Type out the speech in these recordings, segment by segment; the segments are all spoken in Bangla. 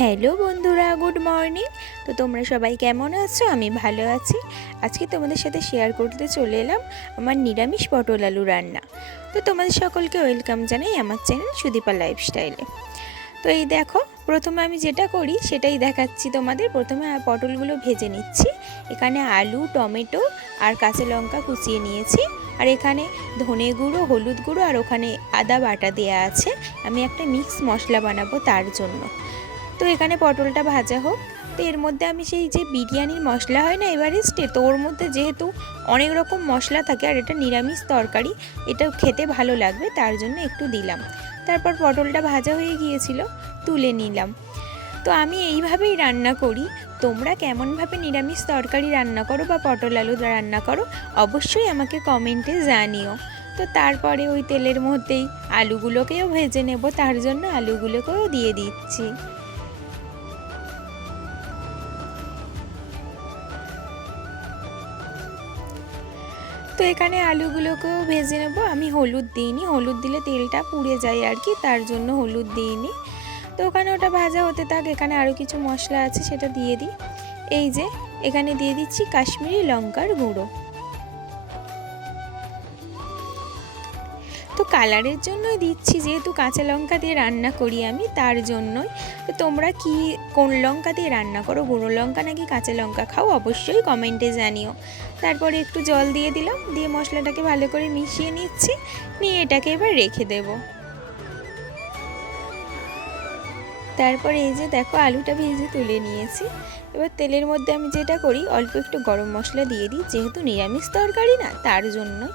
হ্যালো বন্ধুরা, গুড মর্নিং। তো তোমরা সবাই কেমন আছো? আমি ভালো আছি। আজকে তোমাদের সাথে শেয়ার করতে চলে এলাম আমার নিরামিষ পটল আলু রান্না। তো তোমাদের সকলকে ওয়েলকাম জানাই আমার চ্যানেল সুদীপা লাইফস্টাইলে। তো এই দেখো, প্রথমে আমি যেটা করি সেটাই দেখাচ্ছি তোমাদের। প্রথমে পটলগুলো ভেজে নিচ্ছি। এখানে আলু, টমেটো আর কাঁচা লঙ্কা কুচিয়ে নিয়েছি। আর এখানে ধনে গুঁড়ো, হলুদ গুঁড়ো আর ওখানে আদা বাটা দেওয়া আছে। আমি একটা মিক্স মশলা বানাবো তার জন্য। তো এখানে পটলটা ভাজা হোক। তো এর মধ্যে আমি সেই যে বিরিয়ানির মশলা হয় না এভারেস্টে, তো ওর মধ্যে যেহেতু অনেক রকম মশলা থাকে আর এটা নিরামিষ তরকারি, এটা খেতে ভালো লাগবে তার জন্য একটু দিলাম। তারপর পটলটা ভাজা হয়ে গিয়েছিল, তুলে নিলাম। তো আমি এইভাবেই রান্না করি। তোমরা কেমনভাবে নিরামিষ তরকারি রান্না করো বা পটল আলু রান্না করো অবশ্যই আমাকে কমেন্টে জানিও। তো তারপরে ওই তেলের মধ্যেই আলুগুলোকেও ভেজে নেব, তার জন্য আলুগুলোকেও দিয়ে দিচ্ছি। তো এখানে আলুগুলোকেও ভেজে নেব। আমি হলুদ দিইনি, হলুদ দিলে তেলটা পুড়ে যায় আর কি, তার জন্য হলুদ দিইনি। তো ওখানে ওটা ভাজা হতে থাক। এখানে আরও কিছু মশলা আছে সেটা দিয়ে দিই। এই যে এখানে দিয়ে দিচ্ছি কাশ্মীরি লঙ্কার গুঁড়ো। তো কালারের জন্যই দিচ্ছি, যেহেতু কাঁচা লঙ্কা দিয়ে রান্না করি আমি, তার জন্যই। তো তোমরা কোন লঙ্কা দিয়ে রান্না করো, গুঁড়ো লঙ্কা নাকি কাঁচা লঙ্কা খাও অবশ্যই কমেন্টে জানিও। তারপরে একটু জল দিয়ে দিলাম, দিয়ে মশলাটাকে ভালো করে মিশিয়ে নিচ্ছি। নিয়ে এটাকে এবার রেখে দেব। তারপরে এই যে দেখো, আলুটা ভেজে তুলে নিয়েছি। এবার তেলের মধ্যে আমি যেটা করি, অল্প একটু গরম মশলা দিয়ে দিই, যেহেতু নিরামিষ তরকারি না তার জন্যই।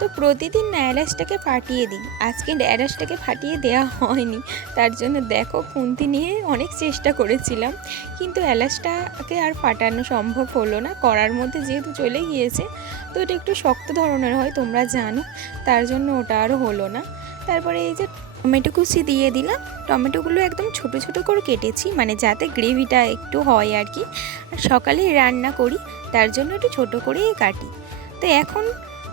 তো প্রতিদিন না এলাচটাকে ফাটিয়ে দিই, আজকে এলাচটাকে ফাটিয়ে দেওয়া হয়নি। তার জন্য দেখো, খুন্তি নিয়ে অনেক চেষ্টা করেছিলাম, কিন্তু এলাচটাকে আর ফাটানো সম্ভব হলো না। কড়ার মধ্যে যেহেতু চলে গিয়েছে, তো এটা একটু শক্ত ধরনের হয় তোমরা জানো, তার জন্য ওটা আর হলো না। তারপরে এই যে টমেটো কুচি দিয়ে দিলাম। টমেটোগুলো একদম ছোট ছোট করে কেটেছি, মানে যাতে গ্রেভিটা একটু হয় আর কি। আর সকালেই রান্না করি তার জন্য একটু ছোট করেই কাটি। তো এখন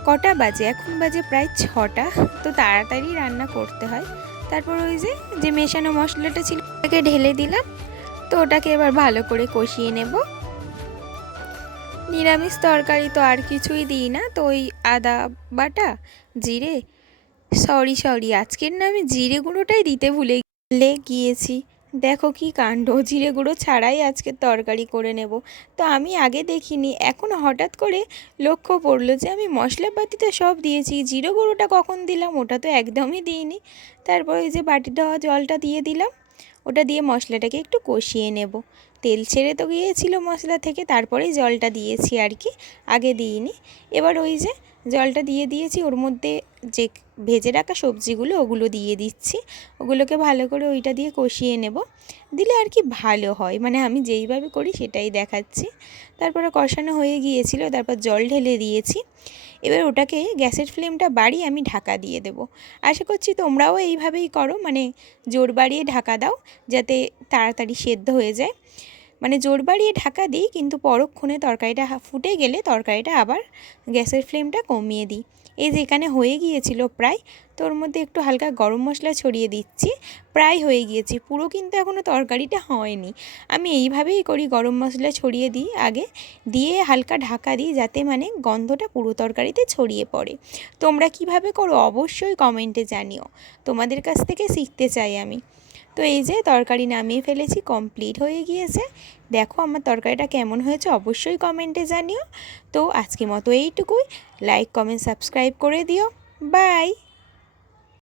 কটা বাজে? এখন বাজে প্রায় 6টা। তো তাড়াতাড়ি রান্না করতে হয়। তারপর ওই যে মেশানো মশলাটা ছিল ওটাকে ঢেলে দিলাম। তো ওটাকে এবার ভালো করে কষিয়ে নেব। নিরামিষ তরকারি তো আর কিছুই দিই না, তো ওই আদা বাটা, জিরে, সরি আজকের না আমি জিরে গুঁড়োটাই দিতে ভুলে গিয়েছি। দেখো কি কাণ্ড, জিরে গুঁড়ো ছাড়াই আজকে তরকারি করে নেব। তো আমি আগে দেখিনি, এখন হঠাৎ করে লক্ষ্য পড়লো যে আমি মশলাপাতি তো সব দিয়েছি, জিরে গুঁড়োটা কখন দিলাম, ওটা তো একদমই দিইনি। তারপর ওই যে বাটি দেওয়া জলটা দিয়ে দিলাম, ওটা দিয়ে মশলাটাকে একটু কষিয়ে নেব। তেল ছেড়ে তো গিয়েছিল মশলা থেকে, তারপরেই জলটা দিয়েছি আর কি, আগে দিইনি। এবার ওই যে জলটা দিয়ে দিয়েছি, ওর মধ্যে যে ভেজে রাখা সবজিগুলো ওগুলো দিয়ে দিচ্ছি। ওগুলোকে ভালো করে ওইটা দিয়ে কষিয়ে নেব, দিলে আর কি ভালো হয়, মানে আমি যেইভাবে করি সেটাই দেখাচ্ছি। তারপরে কষানো হয়ে গিয়েছিল, তারপর জল ঢেলে দিয়েছি। এবার ওটাকে গ্যাসের ফ্লেমটা বাড়িয়ে আমি ঢাকা দিয়ে দেব। আশা করছি তোমরাও এইভাবেই করো, মানে জোর বাড়িয়ে ঢাকা দাও যাতে তাড়াতাড়ি সেদ্ধ হয়ে যায়। মানে জোর বাড়িয়ে ঢাকা দিই, কিন্তু পরক্ষণে তরকারিটা ফুটে গেলে তরকারিটা আবার গ্যাসের ফ্লেমটা কমিয়ে দিই। এই যে এখানে হয়ে গিয়েছিল প্রায়, তো ওর মধ্যে একটু হালকা গরম মশলা ছড়িয়ে দিচ্ছি। প্রায় হয়ে গিয়েছি, পুরো কিন্তু এখনও তরকারিটা হয়নি। আমি এইভাবেই করি, গরম মশলা ছড়িয়ে দিই আগে, দিয়ে হালকা ঢাকা দিই যাতে মানে গন্ধটা পুরো তরকারিতে ছড়িয়ে পড়ে। তোমরা কিভাবে করো অবশ্যই কমেন্টে জানিও, তোমাদের কাছ থেকে শিখতে চাই আমি। তো এই যে তরকারি নামিয়ে ফেলেছি, কমপ্লিট হয়ে গিয়েছে। দেখো আমার তরকারিটা কেমন হয়েছে অবশ্যই কমেন্টে জানিও। তো আজকের মতো এইটুকুই। লাইক, কমেন্ট, সাবস্ক্রাইব করে দিও। বাই।